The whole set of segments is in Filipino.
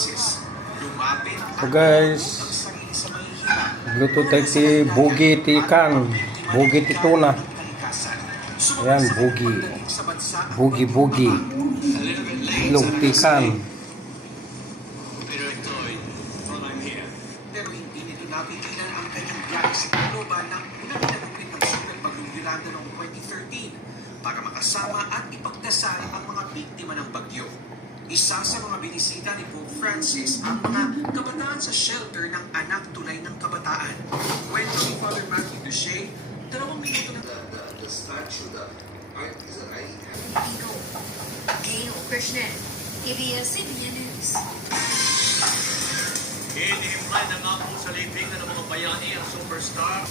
So guys, luto tayo si bugi tikan, bugi tituna. Ayan, bugi, ilog tikan. Pero hindi nito napigilan ang kanyang biyahe sa Tacloban ng pinaglalagpit ng Super Bagyong Yolanda noong 2013 para makasama at ipagdasal ang mga biktima ng bagyo. Isa sa mga binisita ni Pope Francis ang mga kabataan sa shelter ng anak tulay ng kabataan. Kwento ni Father Matthew Duche, 2 minuto na the statue that is an Gail Krishnan, ABS-CBN News. Hinihimlay na nga po sa libingan ng mga bayani ang superstar.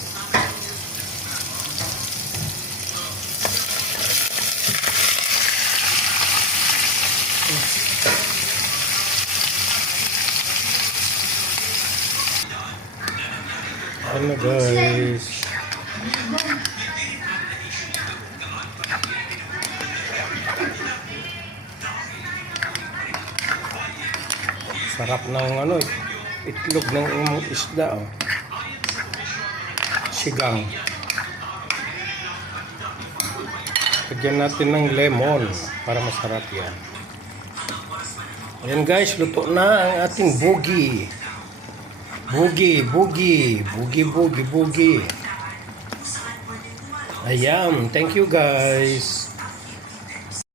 Ano guys, sarap ng itlog ng umong isda, sigang. Lagyan natin ng lemon para masarap yan. Ayan guys, luto na ang ating bugi. Bugi. Ayan, thank you guys.